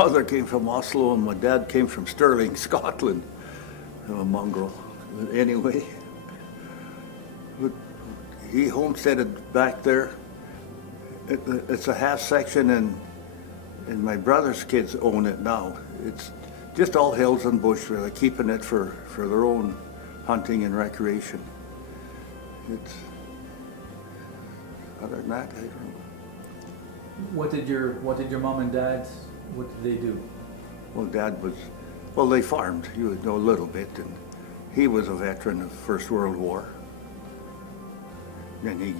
mother came from Oslo and my dad came from Stirling, Scotland. I'm a mongrel. Anyway, but he homesteaded back there. It's a half section and my brother's kids own it now. It's just all hills and bush. They're keeping it for their own hunting and recreation. It's, other than that, I don't know. What did your mom and dad, what did they do? Well, Dad was, well, they farmed, you would know a little bit, and he was a veteran of the First World War. Then he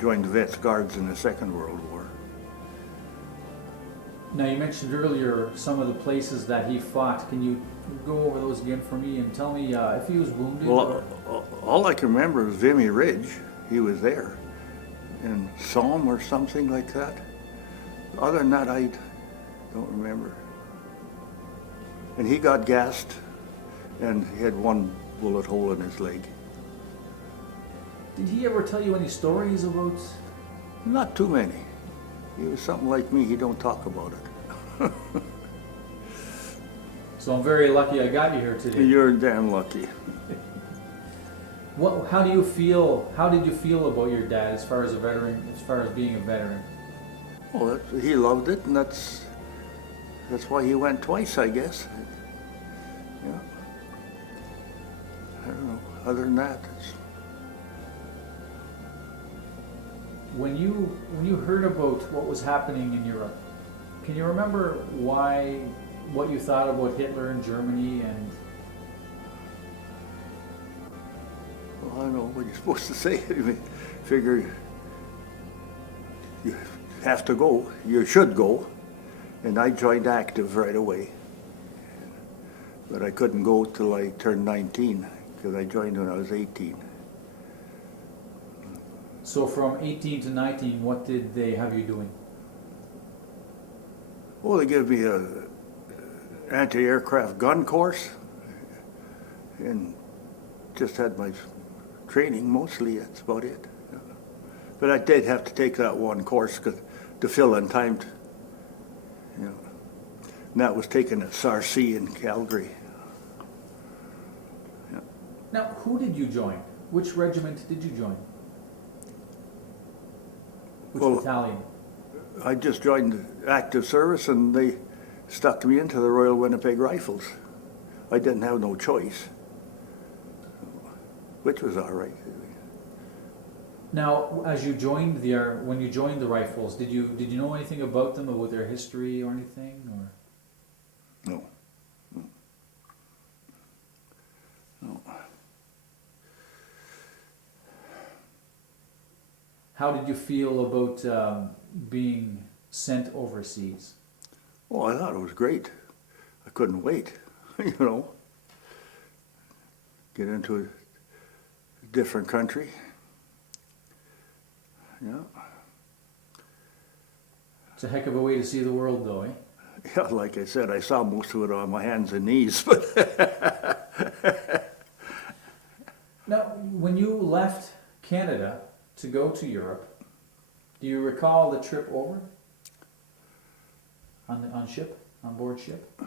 joined the Vets Guards in the Second World War. Now you mentioned earlier some of the places that he fought. Can you go over those again for me and tell me if he was wounded? Well, all I can remember is Vimy Ridge. He was there. And Somme or something like that. Other than that, I don't remember. And he got gassed, and he had one bullet hole in his leg. Did he ever tell you any stories about? Not too many. He was something like me. He don't talk about it. So I'm very lucky I got you here today. You're damn lucky. How do you feel? How did you feel about your dad as far as a veteran? As far as being a veteran? Well, he loved it, and that's why he went twice, I guess. Yeah. I don't know. Other than that, When you heard about what was happening in Europe, can you remember what you thought about Hitler and Germany and? well, I don't know what you're supposed to say. I mean, figure you have to go. You should go. And I joined active right away. But I couldn't go till I turned 19 because I joined when I was 18. So from 18 to 19, what did they have you doing? Well, they gave me a anti-aircraft gun course and just had my training mostly. That's about it. But I did have to take that one course to fill in time. And that was taken at Sarcee in Calgary. Yeah. Now, who did you join? Which regiment did you join? Which battalion? I just joined active service and they stuck me into the Royal Winnipeg Rifles. I didn't have no choice, which was all right. Now, as you joined when you joined the Rifles, did you know anything about them, about their history or anything, or? No. No. How did you feel about being sent overseas? Oh, I thought it was great. I couldn't wait, you know. Get into a different country. Yeah. It's a heck of a way to see the world, though, eh? Yeah, like I said, I saw most of it on my hands and knees, but Now, when you left Canada to go to Europe, do you recall the trip over? On board ship?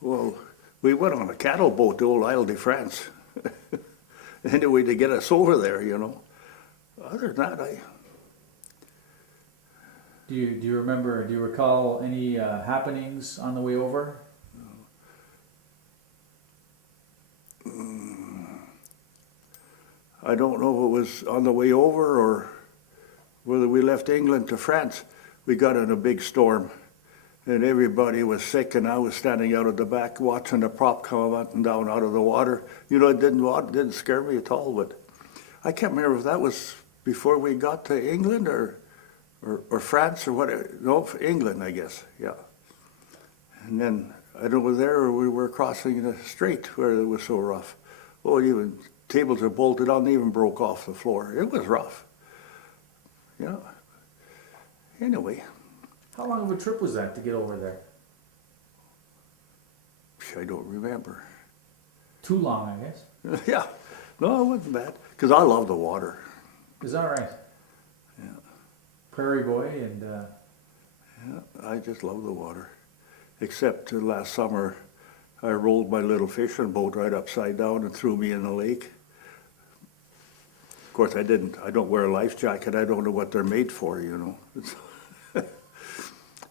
well, we went on a cattle boat to old Isle de France. Anyway, to get us over there, you know. Other than that, Do you recall any happenings on the way over? I don't know if it was on the way over or whether we left England to France. We got in a big storm and everybody was sick and I was standing out at the back watching the prop come up and down out of the water. You know, it didn't scare me at all, but I can't remember if that was before we got to England or France or whatever. No, England, I guess, yeah. And then I don't know there we were crossing the strait where it was so rough. Oh, even tables are bolted on, they even broke off the floor. It was rough. Yeah. Anyway. How long of a trip was that to get over there? I don't remember. Too long, I guess. Yeah. No, it wasn't bad. Because I love the water. Is that right? Yeah. Prairie boy and Yeah, I just love the water. Except last summer, I rolled my little fishing boat right upside down and threw me in the lake. Of course, I don't wear a life jacket. I don't know what they're made for, you know.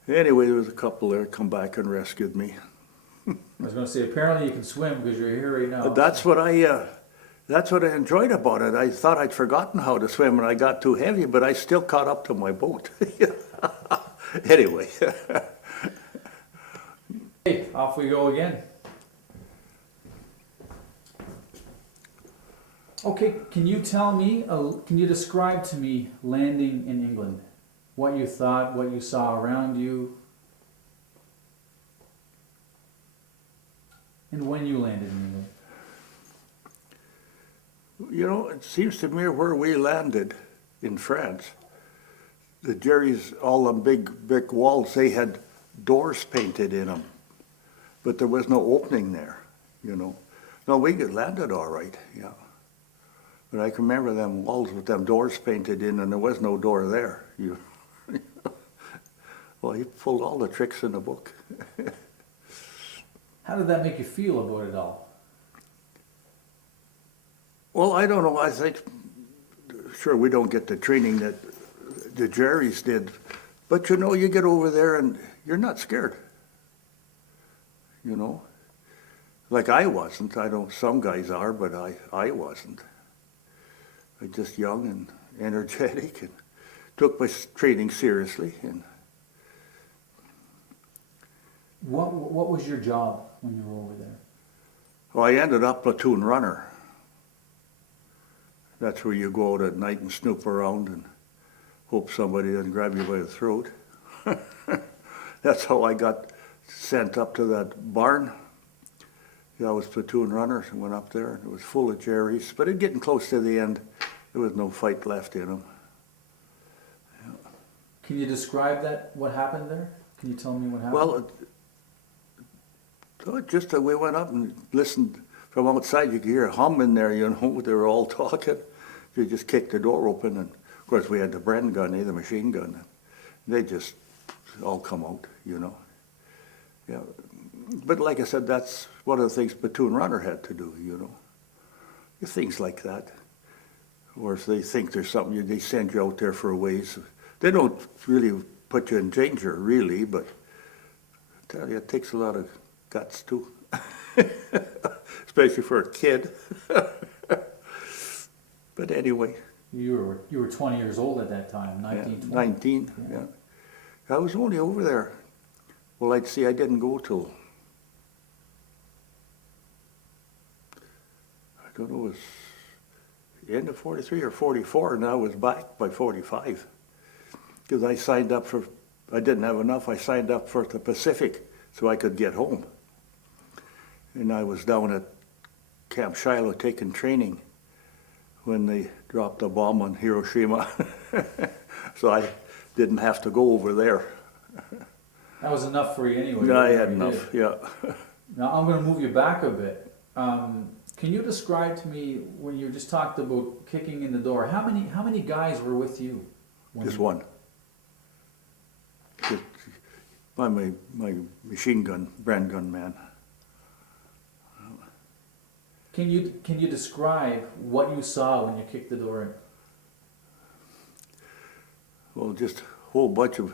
Anyway, there was a couple there come back and rescued me. I was going to say, apparently you can swim because you're here right now. That's what I enjoyed about it. I thought I'd forgotten how to swim and I got too heavy, but I still caught up to my boat. Anyway. Hey, off we go again. Okay, can you describe to me landing in England? What you thought, what you saw around you, and when you landed in England? You know, it seems to me where we landed in France, the Jerry's, all them big brick walls, they had doors painted in them, but there was no opening there, you know. No, we got landed all right, yeah. But I can remember them walls with them doors painted in, and there was no door there. Well, he pulled all the tricks in the book. How did that make you feel about it all? Well, I don't know. I think, sure, we don't get the training that the Jerry's did, but you know, you get over there and you're not scared. You know, like I wasn't. I don't. Some guys are, but I wasn't. I was just young and energetic and took my training seriously. And what was your job when you were over there? well, I ended up platoon runner. That's where you go out at night and snoop around and hope somebody doesn't grab you by the throat. That's how I got sent up to that barn. Yeah, I was platoon runner and went up there, and it was full of Jerry's. But it getting close to the end, there was no fight left in them. Yeah. Can you describe that? What happened there? Can you tell me what happened? Well, just we went up and listened from outside. You could hear a hum in there, you know. They were all talking. They just kicked the door open, and of course we had the Bren gun, the machine gun. And they just all come out, you know. Yeah, but like I said, that's one of the things platoon runner had to do, you know. Things like that. Or if they think there's something, they send you out there for a ways. They don't really put you in danger, really, but I tell you, it takes a lot of guts too, especially for a kid. But anyway. You were 20 years old at that time, 19, Yeah, 19, yeah. I was only over there. Well, I'd say I didn't go till, I don't know, it was the end of 43 or 44, and I was back by 45. Because I signed up for, I didn't have enough, I signed up for the Pacific so I could get home. And I was down at Camp Shiloh taking training when they dropped the bomb on Hiroshima. So I didn't have to go over there. That was enough for you anyway. I had enough, yeah. Now I'm going to move you back a bit. Can you describe to me, when you just talked about kicking in the door, how many guys were with you? Just one. Just my machine gun, brand gun man. Can you describe what you saw when you kicked the door in? Well, just a whole bunch of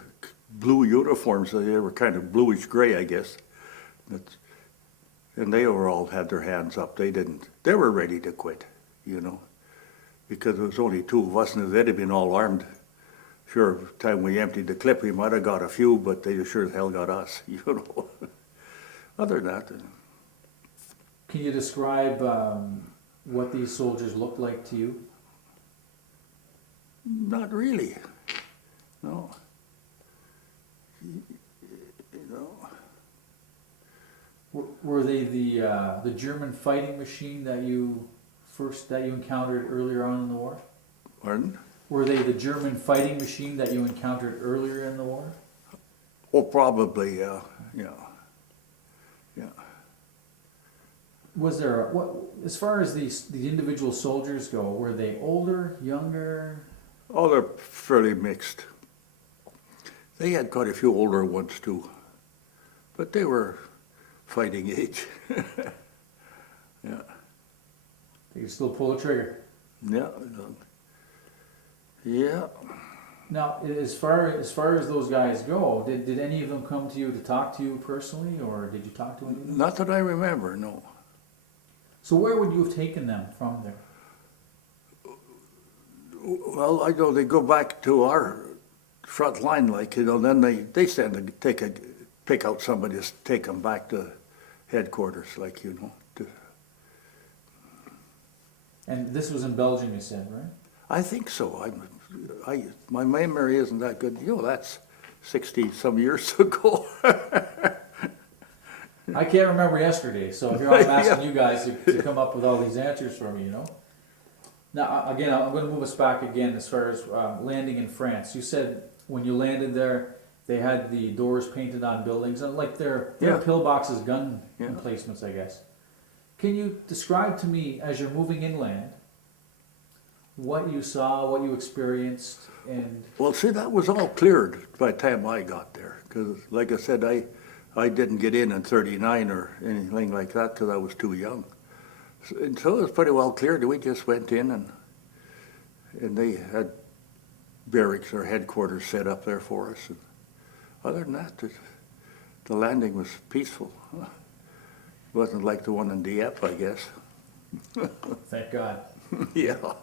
blue uniforms. They were kind of bluish gray, I guess. And they were all had their hands up. They were ready to quit, you know, because there was only two of us, and if they'd have been all armed, sure, by the time we emptied the clip, we might have got a few, but they sure as hell got us, you know. Other than that. Can you describe what these soldiers looked like to you? Not really, no. You know. Were they the German fighting machine that you encountered earlier on in the war? Pardon? Were they the German fighting machine that you encountered earlier in the war? Oh, probably, yeah. Was there as far as the individual soldiers go? Were they older, younger? Oh, they're fairly mixed. They had quite a few older ones too, but they were fighting age. Yeah, You can still pull the trigger. yeah, yeah. Now, as those guys go, did any of them come to you to talk to you personally, or did you talk to any of them? Not that I remember, no. So where would you have taken them from there? Well, I know they go back to our front line, like, you know, then they send pick out somebody to take them back to headquarters, like, you know. And this was in Belgium, you said, right? I think so. My memory isn't that good. You know, that's 60-some years ago. I can't remember yesterday, so here I'm asking Yeah. you guys to come up with all these answers for me, you know? Now, again, I'm going to move us back again as far as landing in France. You said when you landed there, they had the doors painted on buildings, and like they're Yeah. pillboxes, gun Yeah. emplacements, I guess. Can you describe to me, as you're moving inland, what you saw, what you experienced, and Well, see, that was all cleared by the time I got there, because, like I said, I didn't get in 39 or anything like that because I was too young. So it was pretty well cleared. We just went in and they had barracks or headquarters set up there for us. And other than that, the landing was peaceful. It wasn't like the one in Dieppe, I guess. thank God. Yeah.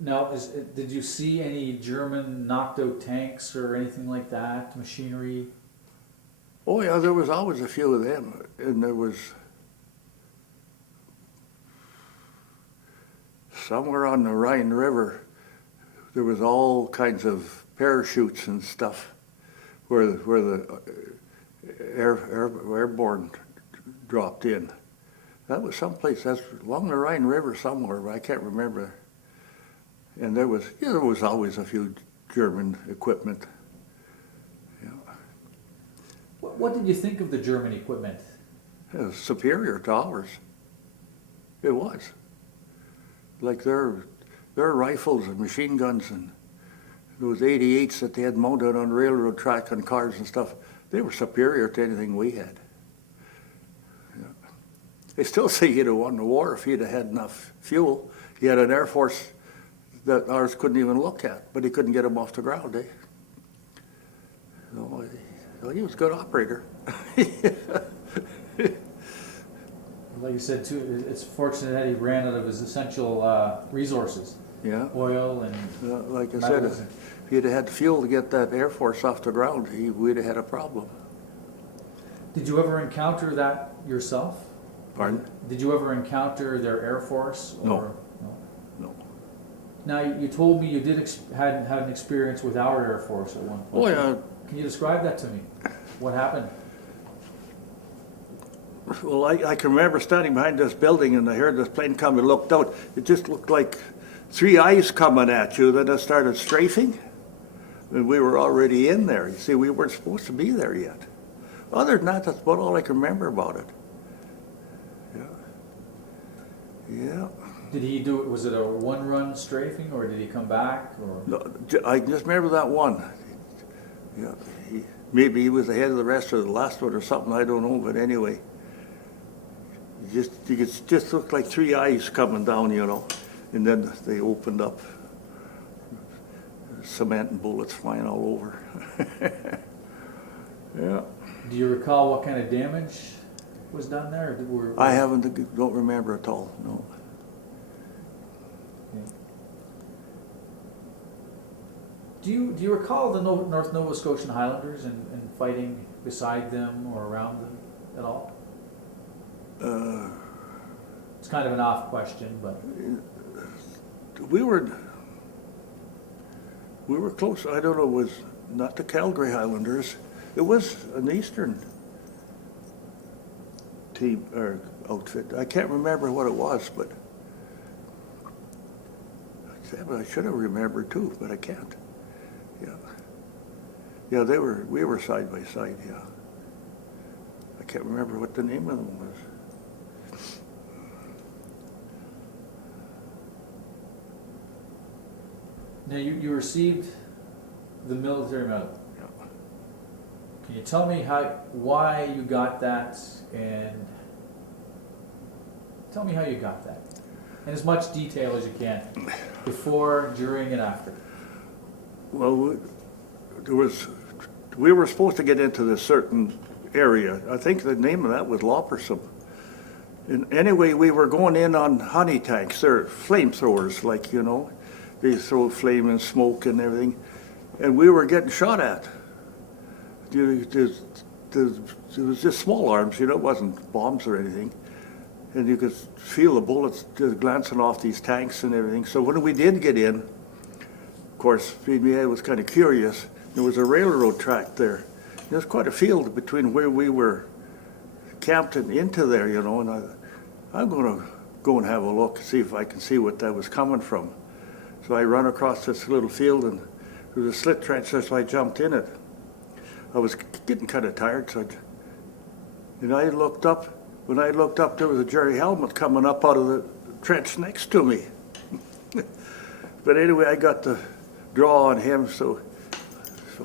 Now, did you see any German knocked out tanks or anything like that, machinery? Oh yeah, there was always a few of them, and there was somewhere on the Rhine River, there was all kinds of parachutes and stuff where the airborne dropped in. That was someplace, that's along the Rhine River somewhere, but I can't remember. And there was always a few German equipment. Yeah. What did you think of the German equipment? It was superior to ours. It was. Like their rifles and machine guns and those 88s that they had mounted on railroad track on cars and stuff, they were superior to anything we had. Yeah. They still say you'd have won the war if you'd have had enough fuel. You had an Air Force that ours couldn't even look at, but he couldn't get them off the ground, eh? So, he was a good operator. Like you said, too, it's fortunate that he ran out of his essential resources. Yeah. Oil and Like I said, metals. if he'd have had fuel to get that Air Force off the ground, we'd have had a problem. Did you ever encounter that yourself? Pardon? Did you ever encounter their Air Force? No. No. Now, you told me you had an experience with our Air Force at one point. Oh yeah. Can you describe that to me? What happened? Well, I can remember standing behind this building and I heard this plane come and looked out. It just looked like three eyes coming at you. Then it started strafing. And we were already in there. You see, we weren't supposed to be there yet. Other than that, that's about all I can remember about it. Yeah. Yeah. Did he do it? Was it a one-run strafing, or did he come back? Or No, I just remember that one. Yeah. Maybe he was ahead of the rest of the last one or something. I don't know. But anyway. You could just look like three eyes coming down, you know, and then they opened up, cement and bullets flying all over. Yeah. do you recall what kind of damage was done there? I don't remember at all, no. Okay. Do you recall the North Nova Scotian Highlanders and fighting beside them or around them at all? It's kind of an off question, but We were close. I don't know. It was not the Calgary Highlanders. It was an Eastern team or outfit. I can't remember what it was, but I should have remembered too, but I can't. Yeah. Yeah, we were side by side. Yeah. I can't remember what the name of them was. now you received the military medal. Yeah. Can you tell me why you got that, and tell me how you got that, in as much detail as you can, before, during, and after. Well, we were supposed to get into this certain area. I think the name of that was Loppersum. And anyway, we were going in on honey tanks. They're flamethrowers, like, you know. They throw flame and smoke and everything. And we were getting shot at. It was just small arms, you know, it wasn't bombs or anything. And you could feel the bullets just glancing off these tanks and everything. So when we did get in, of course, I was kind of curious. There was a railroad track there. There was quite a field between where we were camped and into there, you know, and I'm going to go and have a look, see if I can see what that was coming from. So I run across this little field, and there was a slit trench there, so I jumped in it. I was getting kind of tired, and I looked up. When I looked up, there was a Jerry helmet coming up out of the trench next to me. But anyway, I got the draw on him, so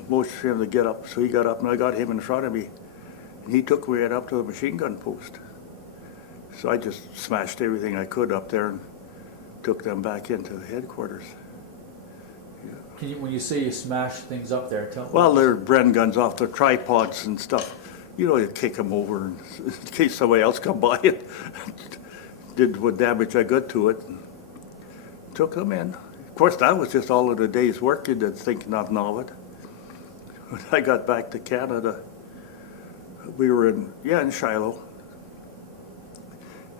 motioned for him to get up. So he got up, and I got him in front of me. And he took me right up to the machine gun post. So I just smashed everything I could up there and took them back into the headquarters. Yeah. When you say you smashed things up there, tell me. Well, they're Bren guns off the tripods and stuff. You know, you kick them over in case somebody else come by and did what damage I got to it. And took them in. Of course, that was just all of the day's work. You did think nothing of it. When I got back to Canada, we were in Shiloh.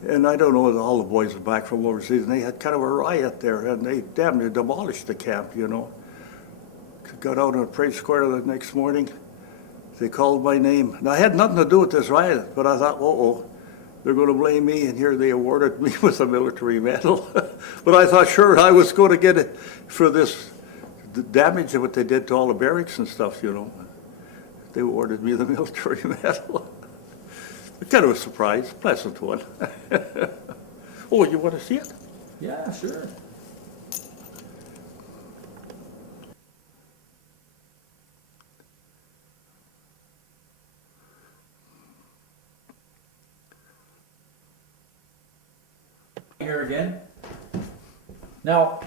And I don't know, all the boys were back from overseas, and they had kind of a riot there, and they damn near demolished the camp, you know. Got out on Parade Square the next morning. They called my name. Now, I had nothing to do with this riot, but I thought, they're going to blame me, and here they awarded me with a military medal. But I thought, sure, I was going to get it for this the damage of what they did to all the barracks and stuff, you know. They awarded me the military medal. Kind of a surprise, pleasant one. Oh, you want to see it? Yeah, sure. Here again. Now,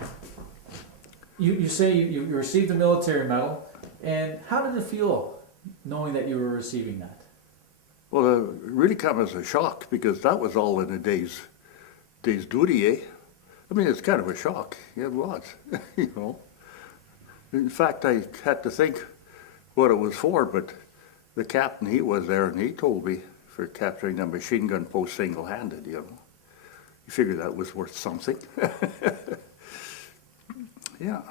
you say you received the military medal, and how did it feel knowing that you were receiving that? Well, it really came as a shock, because that was all in a day's duty, eh? I mean, it's kind of a shock. Yeah, it was, you know. In fact, I had to think what it was for, but the captain, he was there, and he told me for capturing a machine gun post single-handed, you know. You figured that was worth something. Yeah.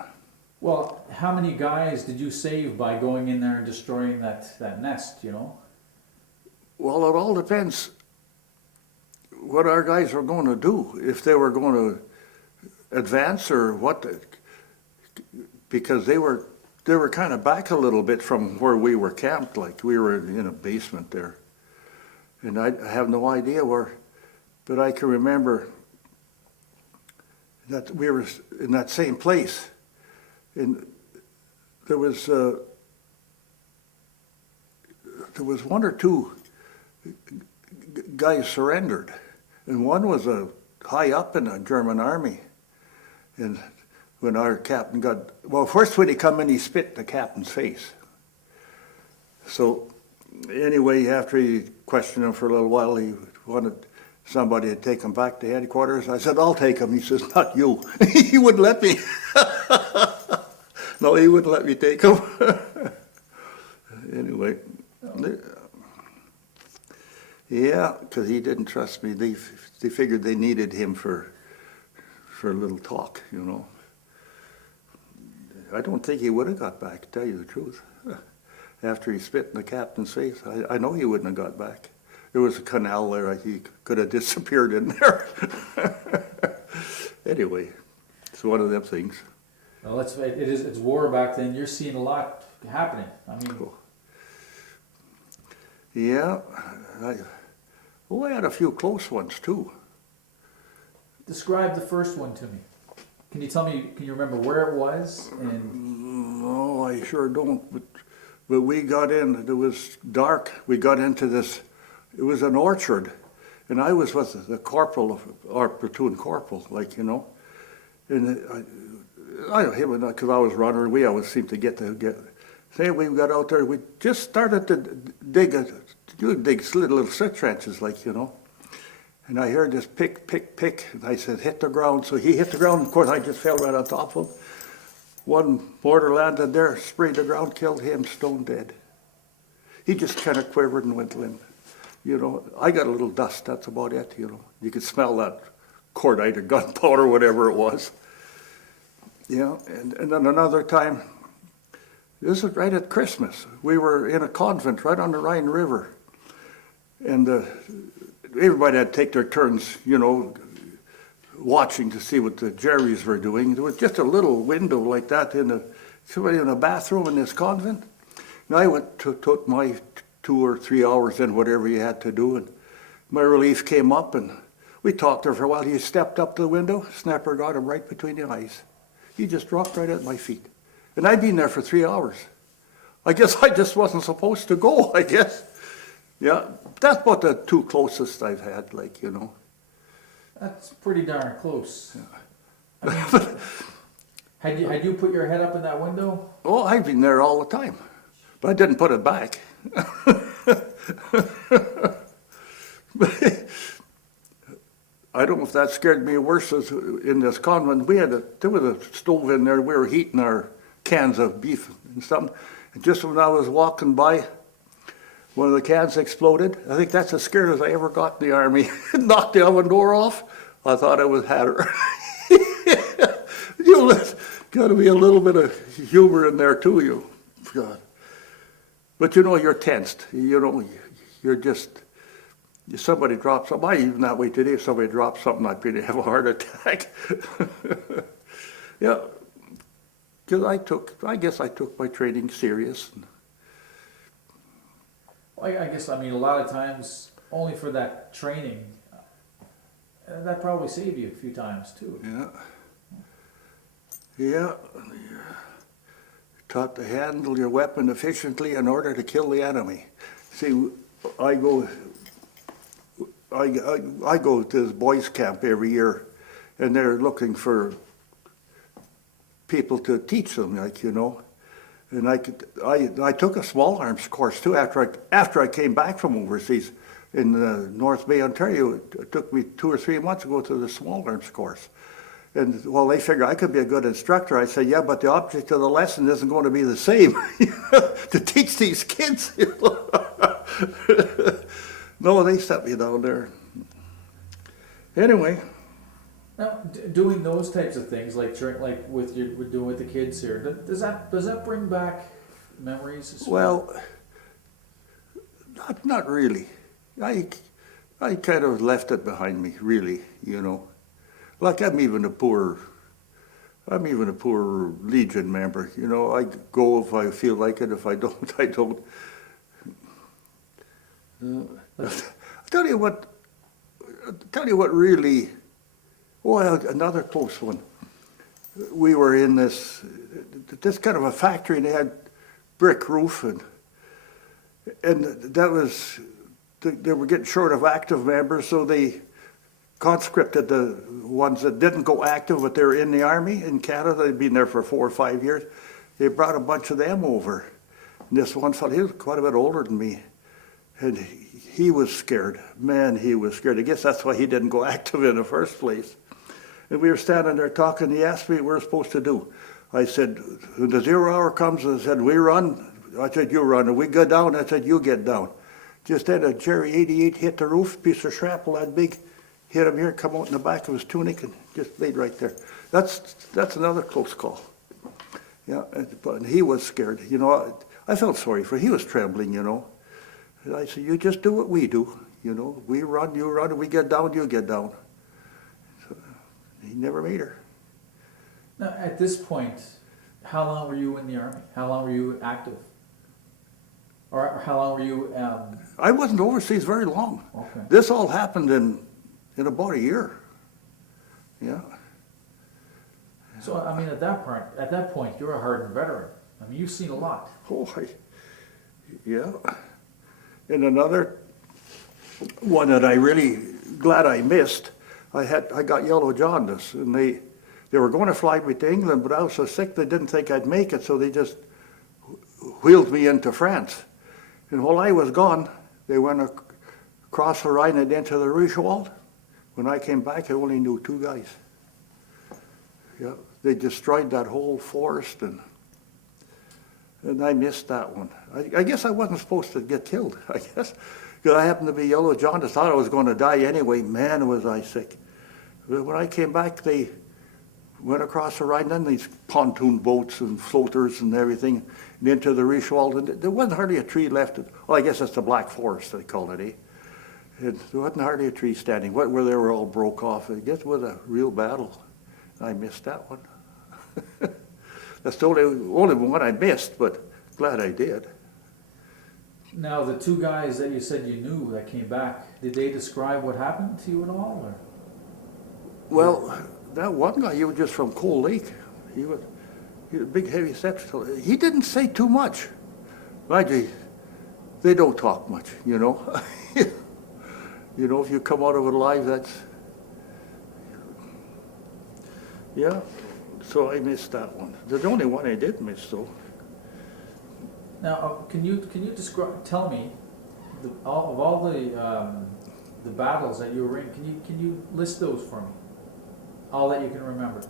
Well, how many guys did you save by going in there and destroying that nest, you know? Well, it all depends what our guys were going to do, if they were going to advance or what, because they were kind of back a little bit from where we were camped, like we were in a basement there. And I have no idea where, but I can remember that we were in that same place, and there was one or two guys surrendered, and one was a high up in the German army. And when our captain first when he come in, he spit in the captain's face. So anyway, after he questioned him for a little while, he wanted somebody to take him back to headquarters. I said, I'll take him. He says, not you. He wouldn't let me. No, he wouldn't let me take him. Anyway. Yeah, because he didn't trust me. They figured they needed him for a little talk, you know. I don't think he would have got back, to tell you the truth. After he spit in the captain's face, I know he wouldn't have got back. There was a canal there. He could have disappeared in there. Anyway, it's one of them things. Well, it's war back then. You're seeing a lot happening. I mean, cool. Yeah, I had a few close ones too. Describe the first one to me. Can you remember where it was? And no, I sure don't. But But we got in, it was dark, we got into this, it was an orchard, and I was with the corporal, our platoon corporal, like, you know. And I don't him because I was runner, we always seemed to get. Say we got out there, we just started to dig little slit trenches, like, you know. And I heard this pick, pick, pick, and I said, hit the ground. So he hit the ground, and of course I just fell right on top of him. One mortar landed there, sprayed the ground, killed him, stone dead. He just kind of quivered and went limp. You know, I got a little dust, that's about it, you know. You could smell that cordite or gunpowder, whatever it was. You know, and then another time, this was right at Christmas. We were in a convent right on the Rhine River. And everybody had to take their turns, you know, watching to see what the Jerrys were doing. There was just a little window like that in a bathroom in this convent. And I took my 2 or 3 hours in, whatever you had to do, and my relief came up, and we talked there for a while. He stepped up to the window, snapper got him right between the eyes. He just dropped right at my feet. And I'd been there for 3 hours. I guess I just wasn't supposed to go, I guess. Yeah, that's about the 2 closest I've had, like, you know. That's pretty darn close. Yeah. I mean, had you put your head up in that window? Oh, I've been there all the time. But I didn't put it back. I don't know if that scared me worse as in this convent. There was a stove in there. We were heating our cans of beef and something. And just when I was walking by, one of the cans exploded. I think that's as scared as I ever got in the army. It knocked the oven door off. I thought I was had her. You know, there's got to be a little bit of humor in there too. You, God. But you know, you're tensed. You know, you're just. Somebody drops something. I even that way today. If somebody drops something, I'd pretty have a heart attack. Yeah, because I guess I took my training serious. I guess, I mean, a lot of times, only for that training, that probably saved you a few times too. Yeah. Yeah. Taught to handle your weapon efficiently in order to kill the enemy. See, I go to this boys' camp every year, and they're looking for people to teach them, like, you know. And I took a small arms course too after I came back from overseas in North Bay, Ontario. It took me 2 or 3 months to go to the small arms course. And well, they figured I could be a good instructor. I said, yeah, but the object of the lesson isn't going to be the same to teach these kids. You know? No, they set me down there. Anyway. Now, doing those types of things, like with doing with the kids here, does that bring back memories? Well, not really. I kind of left it behind me, really. You know, like I'm even a poor Legion member. You know, I go if I feel like it. If I don't, I don't. I'll tell you what really. Well, another close one. We were in this kind of a factory, and they had brick roof, and that was, they were getting short of active members, so they conscripted the ones that didn't go active, but they were in the army in Canada. They'd been there for 4 or 5 years. They brought a bunch of them over. And this one fellow, he was quite a bit older than me, and he was scared. Man, he was scared. I guess that's why he didn't go active in the first place. And we were standing there talking, he asked me what we were supposed to do. I said, when the 0 hour comes, I said, we run. I said, you run. And we go down, I said, you get down. Just then a Jerry 88 hit the roof, piece of shrapnel that big, hit him here, come out in the back of his tunic, and just laid right there. That's another close call. Yeah, but he was scared. You know, I felt sorry for him. He was trembling, you know. And I said, you just do what we do. You know, we run, you run, and we get down, you get down. He never made her. Now, at this point, how long were you in the Army? How long were you active? Or how long were you... I wasn't overseas very long. Okay. This all happened in about a year. Yeah. So, I mean, at that point, you're a hardened veteran. I mean, you've seen a lot. Oh, Yeah. And another one that I really glad I missed, I got yellow jaundice, and they were going to fly me to England, but I was so sick they didn't think I'd make it, so they just wheeled me into France. And while I was gone, they went across the Rhine and into the Reichswald. When I came back, I only knew 2 guys. Yeah, they destroyed that whole forest, and I missed that one. I guess I wasn't supposed to get killed, I guess, because I happened to be yellow jaundice. Thought I was going to die anyway. Man, was I sick. But when I came back, they went across the Rhine, then these pontoon boats and floaters and everything, and into the Reichswald, and there wasn't hardly a tree left. Well, I guess it's the Black Forest, they call it, eh? And there wasn't hardly a tree standing, where they were all broke off. I guess it was a real battle. I missed that one. That's the only one I missed, but glad I did. Now, the 2 guys that you said you knew that came back, did they describe what happened to you at all? Or? Well, that one guy, he was just from Cold Lake. He was a big, heavy set. He didn't say too much. Mind you, they don't talk much, you know. You know, if you come out of it alive, that's, yeah. So I missed that one. The only one I did miss, though. Now, can you tell me, of all the battles that you were in, can you list those for me? All that you can remember.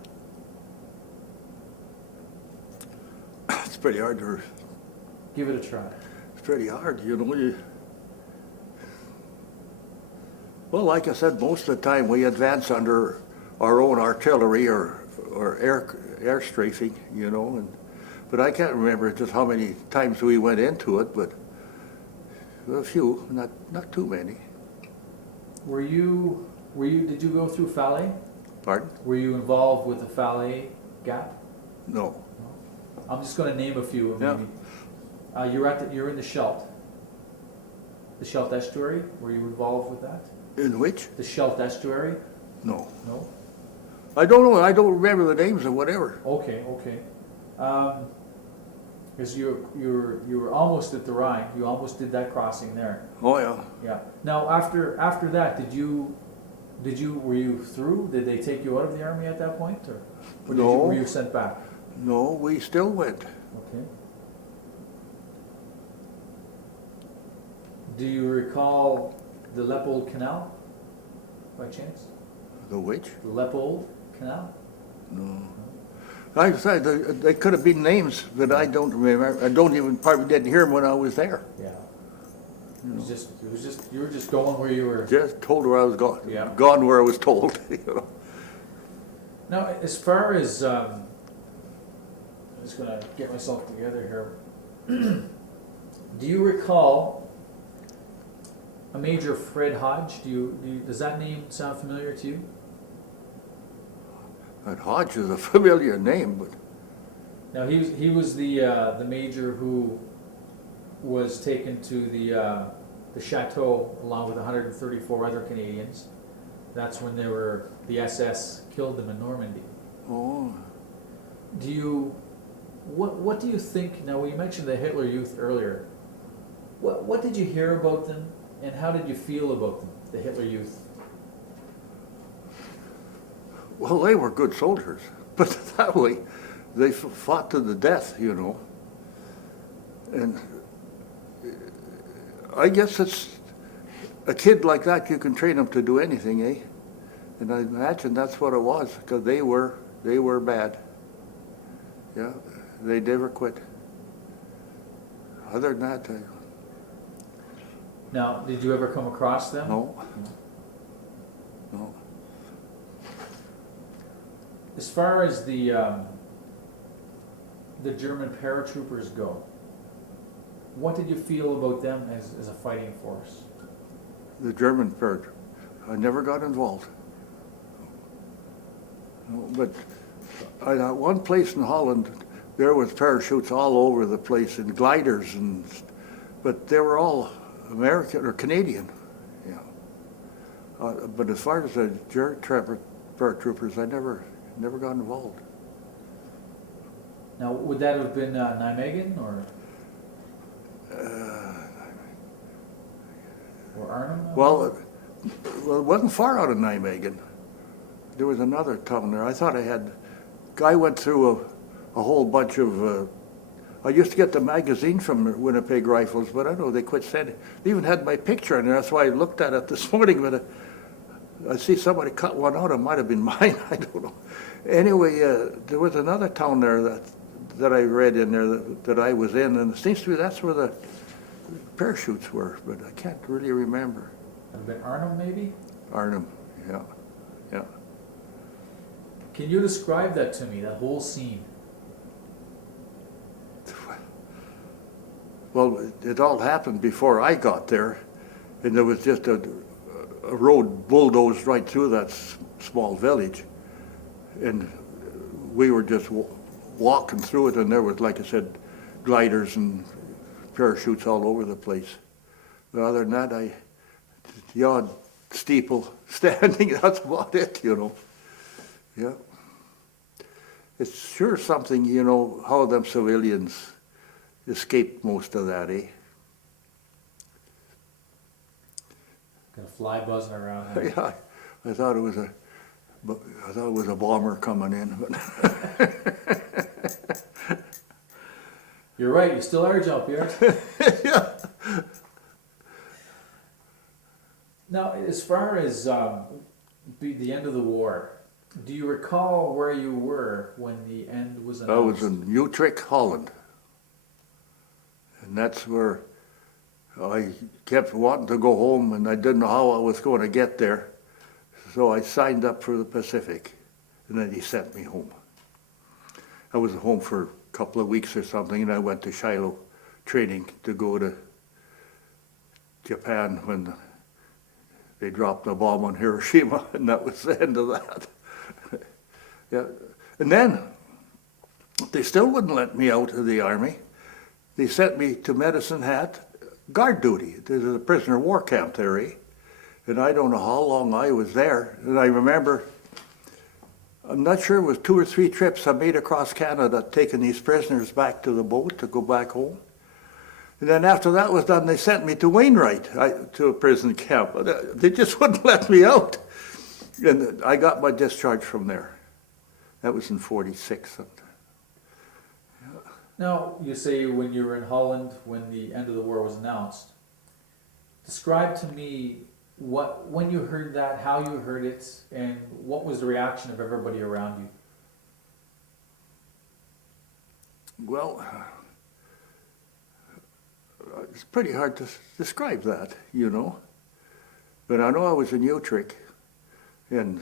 It's pretty hard to. Give it a try. It's pretty hard, you know. Well, like I said, most of the time we advance under our own artillery or air strafing, you know. But I can't remember just how many times we went into it, but a few, not too many. Did you go through Falaise? Pardon? Were you involved with the Falaise Gap? No. I'm just going to name a few. Maybe. Yeah. You're in the Scheldt. The Scheldt estuary. Were you involved with that? In which? The Scheldt estuary. No. No. I don't know. I don't remember the names of whatever. Okay. Because you were almost at the Rhine. You almost did that crossing there. Oh yeah. Yeah. Now after that, were you through? Did they take you out of the army at that point, or No. were you sent back? No, we still went. Okay. Do you recall the Leppold Canal, by chance? The which? The Leppold Canal? No. Like I said, they could have been names that I don't remember. I probably didn't hear them when I was there. Yeah. It was just you were just going where you were. Just told where I was going. Yeah. Gone where I was told. You know. Now, as far as I'm just gonna get myself together here. Do you recall a Major Fred Hodge? Does that name sound familiar to you? That Hodge is a familiar name, but Now he was the major who was taken to the chateau along with 134 other Canadians. That's when the SS killed them in Normandy. oh, What do you think? Now, we mentioned the Hitler Youth earlier. What did you hear about them, and how did you feel about them, the Hitler Youth? well, they were good soldiers, but that way, they fought to the death, you know. And I guess it's a kid like that, you can train him to do anything, eh? And I imagine that's what it was, because they were bad. Yeah, they never quit. Other than that, Now, did you ever come across them? no. No. As far as the German paratroopers go, what did you feel about them as a fighting force? The German part, I never got involved. No, but at one place in Holland, there was parachutes all over the place and gliders, but they were all American or Canadian. Yeah. But as far as the German paratroopers, I never got involved. Now, would that have been Nijmegen or? Or Arnhem? Well, it wasn't far out of Nijmegen. There was another town there. I thought I had. Guy went through a whole bunch of. I used to get the magazine from Winnipeg Rifles, but I don't know they quit sending. They even had my picture in there. That's why I looked at it this morning. But I see somebody cut one out. It might have been mine. I don't know. Anyway, there was another town there that I read in there that I was in, and it seems to me that's where the parachutes were, but I can't really remember. Would have been Arnhem, maybe? Arnhem, yeah, yeah. Can you describe that to me, that whole scene? Well, it all happened before I got there, and there was just a road bulldozed right through that small village, and we were just walking through it, and there was, like I said, gliders and parachutes all over the place. But other than that, the odd steeple standing, that's about it, you know. Yeah. It's sure something, you know, how them civilians escaped most of that, eh? Got a fly buzzing around there. Yeah, I thought it was a bomber coming in, but You're right, you still are, Jean-Pierre. yeah. Now, as far as the end of the war, do you recall where you were when the end was announced? I was in Utrecht, Holland, and that's where I kept wanting to go home, and I didn't know how I was going to get there, so I signed up for the Pacific, and then he sent me home. I was home for a couple of weeks or something, and I went to Shiloh training to go to Japan when they dropped a bomb on Hiroshima, and that was the end of that. Yeah, and then they still wouldn't let me out of the army. They sent me to Medicine Hat guard duty. There's a prisoner of war camp there, eh? And I don't know how long I was there. And I remember, I'm not sure it was 2 or 3 trips I made across Canada taking these prisoners back to the boat to go back home. And then after that was done, they sent me to Wainwright, to a prison camp. They just wouldn't let me out. And I got my discharge from there. That was in 46. Now, you say when you were in Holland, when the end of the war was announced. Describe to me when you heard that, how you heard it, and what was the reaction of everybody around you? Well, it's pretty hard to describe that, you know. But I know I was in Utrecht, and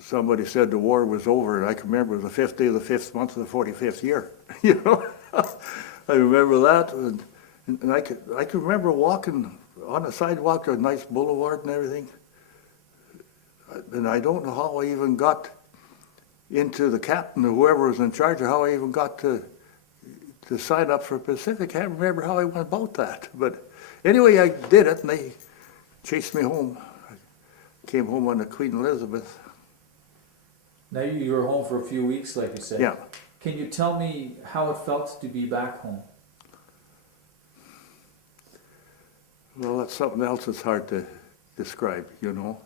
somebody said the war was over, and I can remember the 5th day of the 5th month of the 45th year, you know. I remember that, and I can remember walking on the sidewalk to a nice boulevard and everything. And I don't know how I even got into the captain or whoever was in charge, or how I even got to sign up for Pacific. I can't remember how I went about that. But anyway, I did it, and they chased me home. I came home on the Queen Elizabeth. Now you were home for a few weeks, like you said. Yeah. Can you tell me how it felt to be back home? Well, that's something else that's hard to describe, you know.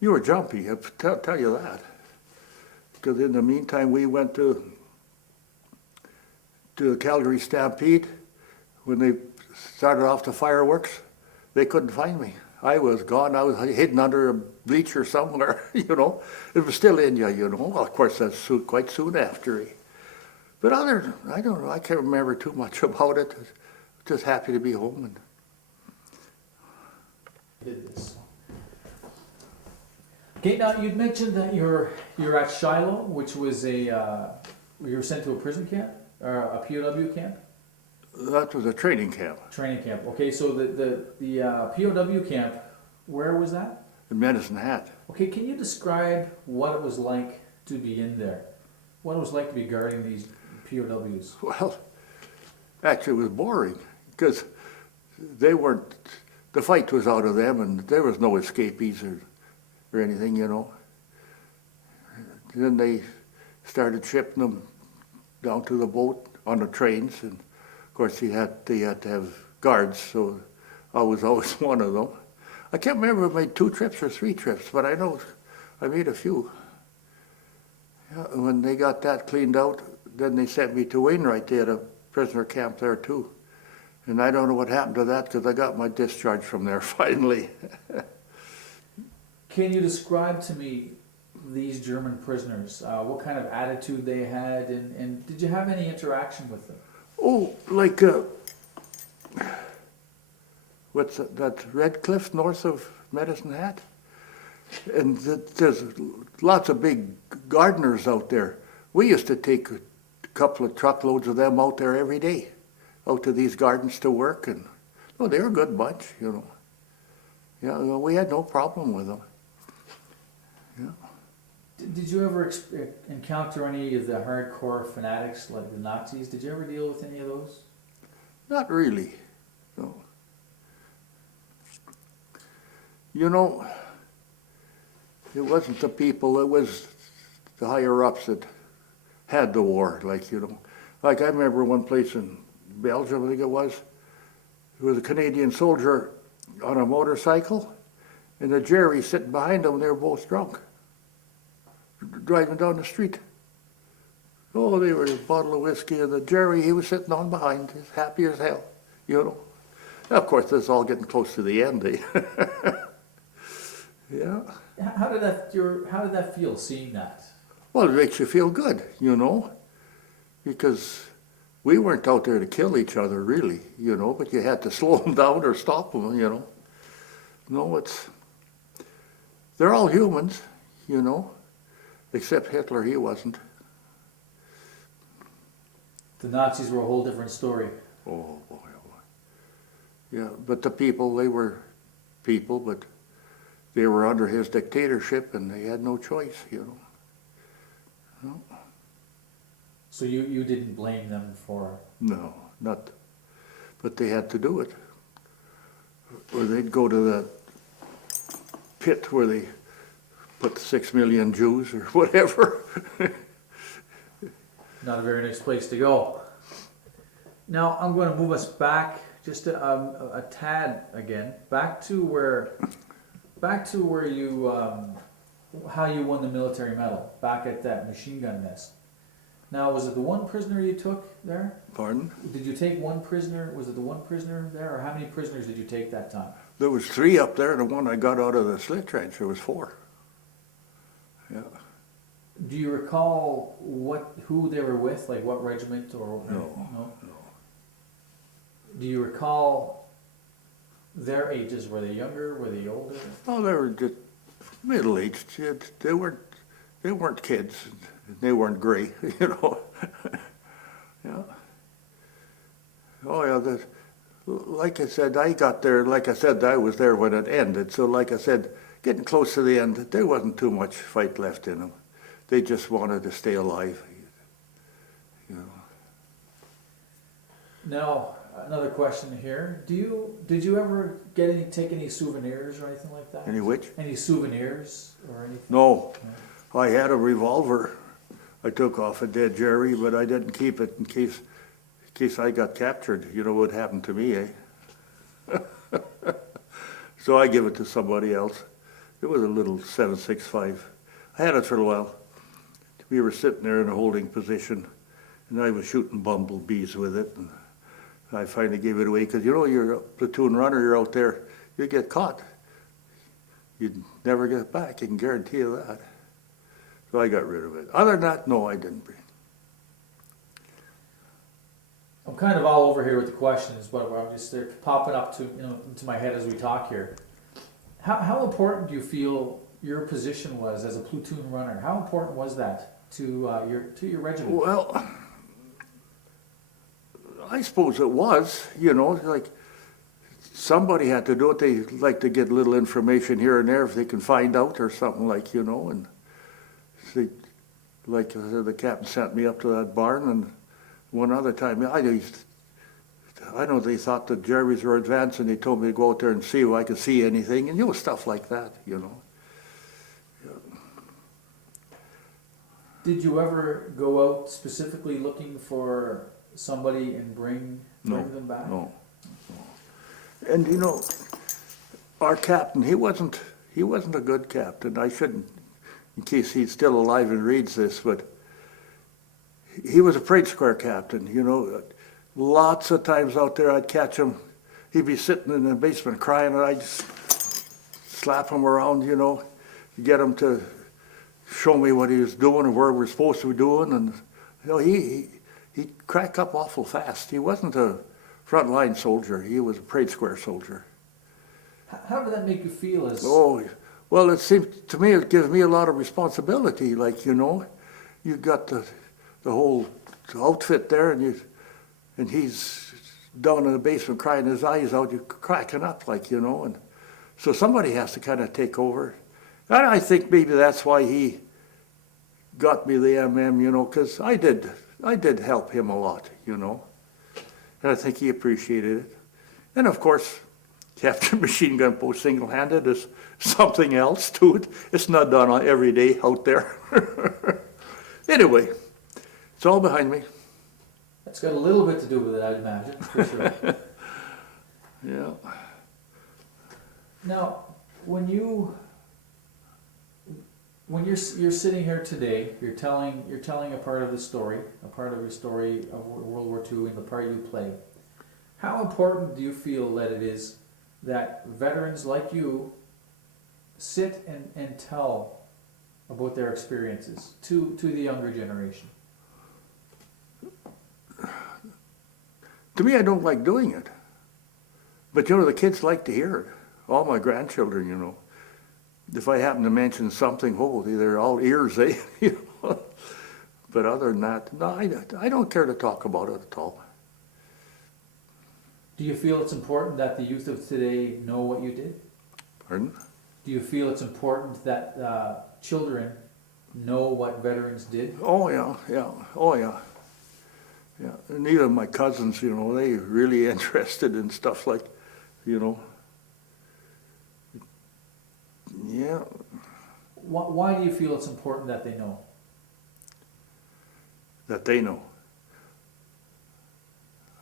You were jumpy, I'll tell you that. Because in the meantime, we went to the Calgary Stampede. When they started off the fireworks, they couldn't find me. I was gone. I was hidden under a bleacher somewhere, you know. It was still in you know. Well, of course, that's quite soon after. But I don't know, I can't remember too much about it. Just happy to be home. And Did this. Okay, now you'd mentioned that you're at Shiloh, which was you were sent to a prison camp, or a POW camp? that was a training camp Training camp. Okay, so the POW camp, where was that? in Medicine Hat. Okay, can you describe what it was like to be in there? What it was like to be guarding these POWs? Well, actually it was boring because the fight was out of them, and there was no escapees or anything, you know. Then they started shipping them down to the boat, on the trains, and of course they had to have guards, so I was always one of them. I can't remember if I made 2 trips or 3 trips, but I know I made a few. Yeah, when they got that cleaned out, then they sent me to Wainwright. They had a prisoner camp there too. And I don't know what happened to that because I got my discharge from there finally. Can you describe to me these German prisoners? What kind of attitude they had, and did you have any interaction with them? Oh, like, what's that Red Cliff north of Medicine Hat? And there's lots of big gardeners out there. We used to take a couple of truckloads of them out there every day, out to these gardens to work, and oh, they were a good bunch, you know. Yeah, well, we had no problem with them. Yeah. Did you ever encounter any of the hardcore fanatics like the Nazis? Did you ever deal with any of those? Not really, no. You know, it wasn't the people, it was the higher-ups that had the war, like, you know. Like, I remember one place in Belgium, I think it was, there was a Canadian soldier on a motorcycle, and a Jerry sitting behind him, and they were both drunk, driving down the street. Oh, they were a bottle of whiskey, and the Jerry, he was sitting on behind, as happy as hell, you know. Now, of course, this is all getting close to the end, eh? Yeah. How did that feel, seeing that? Well, it makes you feel good, you know, because we weren't out there to kill each other, really, you know, but you had to slow them down or stop them, you know. No, they're all humans, you know, except Hitler, he wasn't. The Nazis were a whole different story. Oh, boy, oh, boy. Yeah, but the people, they were people, but they were under his dictatorship and they had no choice, you know. No. So you didn't blame them for... No, not, but they had to do it. Or they'd go to the pit where they put 6 million Jews or whatever. Not a very nice place to go. Now I'm going to move us back just a tad again, back to where you, how you won the military medal, back at that machine gun nest. Now, was it the one prisoner you took there? Pardon? Did you take one prisoner? Was it the one prisoner there, or how many prisoners did you take that time? There was 3 up there. The one I got out of the slit trench, there was 4. Yeah. Do you recall who they were with, like what regiment or? No. Do you recall their ages? Were they younger? Were they older? Oh, they were just middle-aged kids. They weren't kids. They weren't gray, you know. Yeah. Oh yeah. Like I said, I got there. Like I said, I was there when it ended. So, like I said, getting close to the end, there wasn't too much fight left in them. They just wanted to stay alive, you know. Now, another question here. Did you ever take any souvenirs or anything like that? Any which? Any souvenirs or anything? No. I had a revolver I took off a dead Jerry, but I didn't keep it in case I got captured. You know what happened to me, eh? So I give it to somebody else. It was a little 7.65. I had it for a while. We were sitting there in a holding position, and I was shooting bumblebees with it. And I finally gave it away because, you know, you're a platoon runner, you're out there, you get caught. You'd never get it back, I can guarantee you that. So I got rid of it. Other than that, no, I didn't bring. I'm kind of all over here with the questions, but they're popping up into my head as we talk here. How important do you feel your position was as a platoon runner? How important was that to your regiment? Well, I suppose it was. You know, like somebody had to do it. They like to get a little information here and there if they can find out or something, like, you know. And they, like the captain sent me up to that barn, and one other time I know they thought the Jerrys were advancing. They told me to go out there and see if I could see anything, and you know, stuff like that, you know. Yeah. Did you ever go out specifically looking for somebody and bring them back? No. And you know, our captain, he wasn't a good captain. I shouldn't, in case he's still alive and reads this, but he was a parade square captain, you know. Lots of times out there I'd catch him, he'd be sitting in the basement crying, and I'd just slap him around, you know, to get him to show me what he was doing and where we were supposed to be doing. And you know, he'd crack up awful fast. He wasn't a frontline soldier, he was a parade square soldier. How did that make you feel as... Oh, well, it seemed to me, it gives me a lot of responsibility. Like, you know, you got the whole outfit there, and he's down in the basement crying his eyes out, you're cracking up, like, you know. And so somebody has to kind of take over. And I think maybe that's why he got me the MM, you know, because I did help him a lot, you know. And I think he appreciated it. And of course, Captain Machine Gun Post single-handed is something else to it. It's not done every day out there. Anyway, it's all behind me. It's got a little bit to do with it, I'd imagine, for sure. Yeah. Now, when you're sitting here today, you're telling a part of the story, a part of your story of World War II and the part you play. How important do you feel that it is that veterans like you sit and tell about their experiences to the younger generation? To me, I don't like doing it. But, you know, the kids like to hear it. All my grandchildren, you know. If I happen to mention something, they're all ears, eh? You know? But other than that, no, I don't care to talk about it at all. Do you feel it's important that the youth of today know what you did? Pardon? Do you feel it's important that children know what veterans did? Oh, yeah. Oh, yeah. Yeah, and even my cousins, you know, they really interested in stuff like, you know. Yeah. Why do you feel it's important that they know? That they know.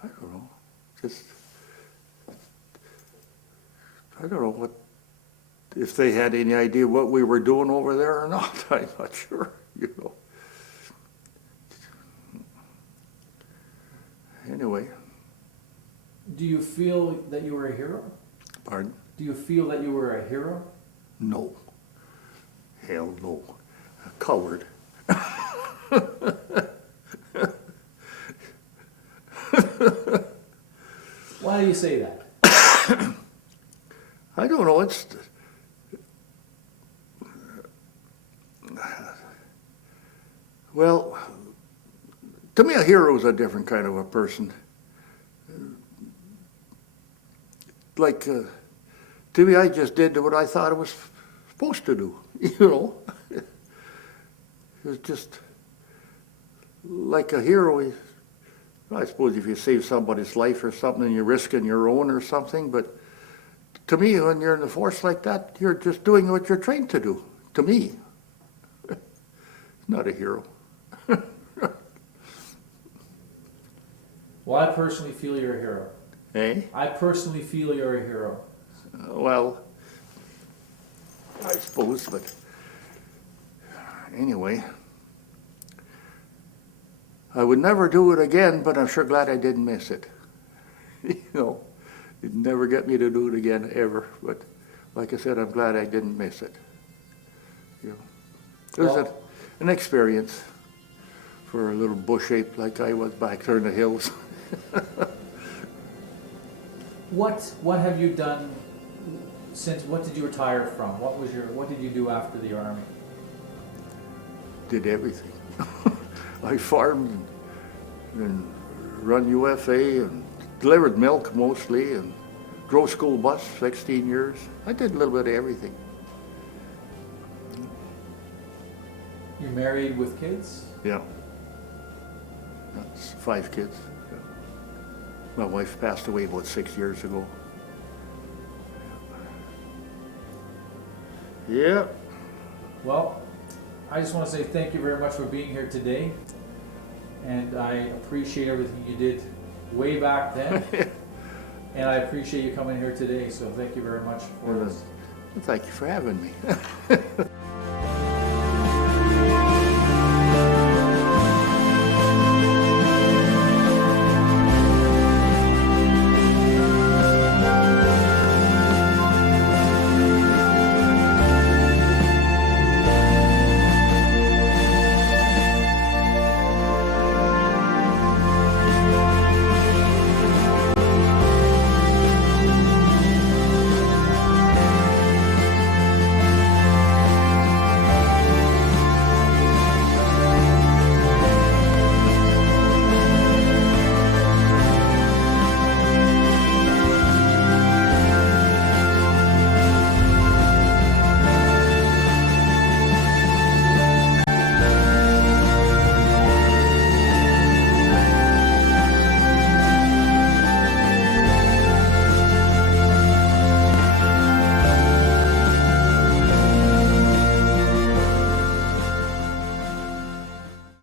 I don't know. Just, I don't know what, if they had any idea what we were doing over there or not. I'm not sure, you know. Anyway. Do you feel that you were a hero? Pardon? Do you feel that you were a hero? No. Hell no. A coward. Why do you say that? I don't know. It's... Well, to me, a hero is a different kind of a person. Like, to me, I just did what I thought I was supposed to do, you know. It was just like a hero. I suppose if you save somebody's life or something, you're risking your own or something, but to me, when you're in the force like that, you're just doing what you're trained to do, to me. Not a hero. Well, I personally feel you're a hero. Eh? I personally feel you're a hero. Well, I suppose, but anyway, I would never do it again, but I'm sure glad I didn't miss it. You know, it'd never get me to do it again, ever, but like I said, I'm glad I didn't miss it. You know, it was an experience for a little bush ape like I was back there in the hills. What have you done since? What did you retire from? What did you do after the Army? Did everything. I farmed and run UFA and delivered milk mostly and drove school bus 16 years. I did a little bit of everything. You married with kids? Yeah. That's 5 kids. Yeah. My wife passed away about 6 years ago. Yeah. Well, I just want to say thank you very much for being here today. and I appreciate everything you did way back then. And I appreciate you coming here today, so thank you very much for this. Thank you for having me.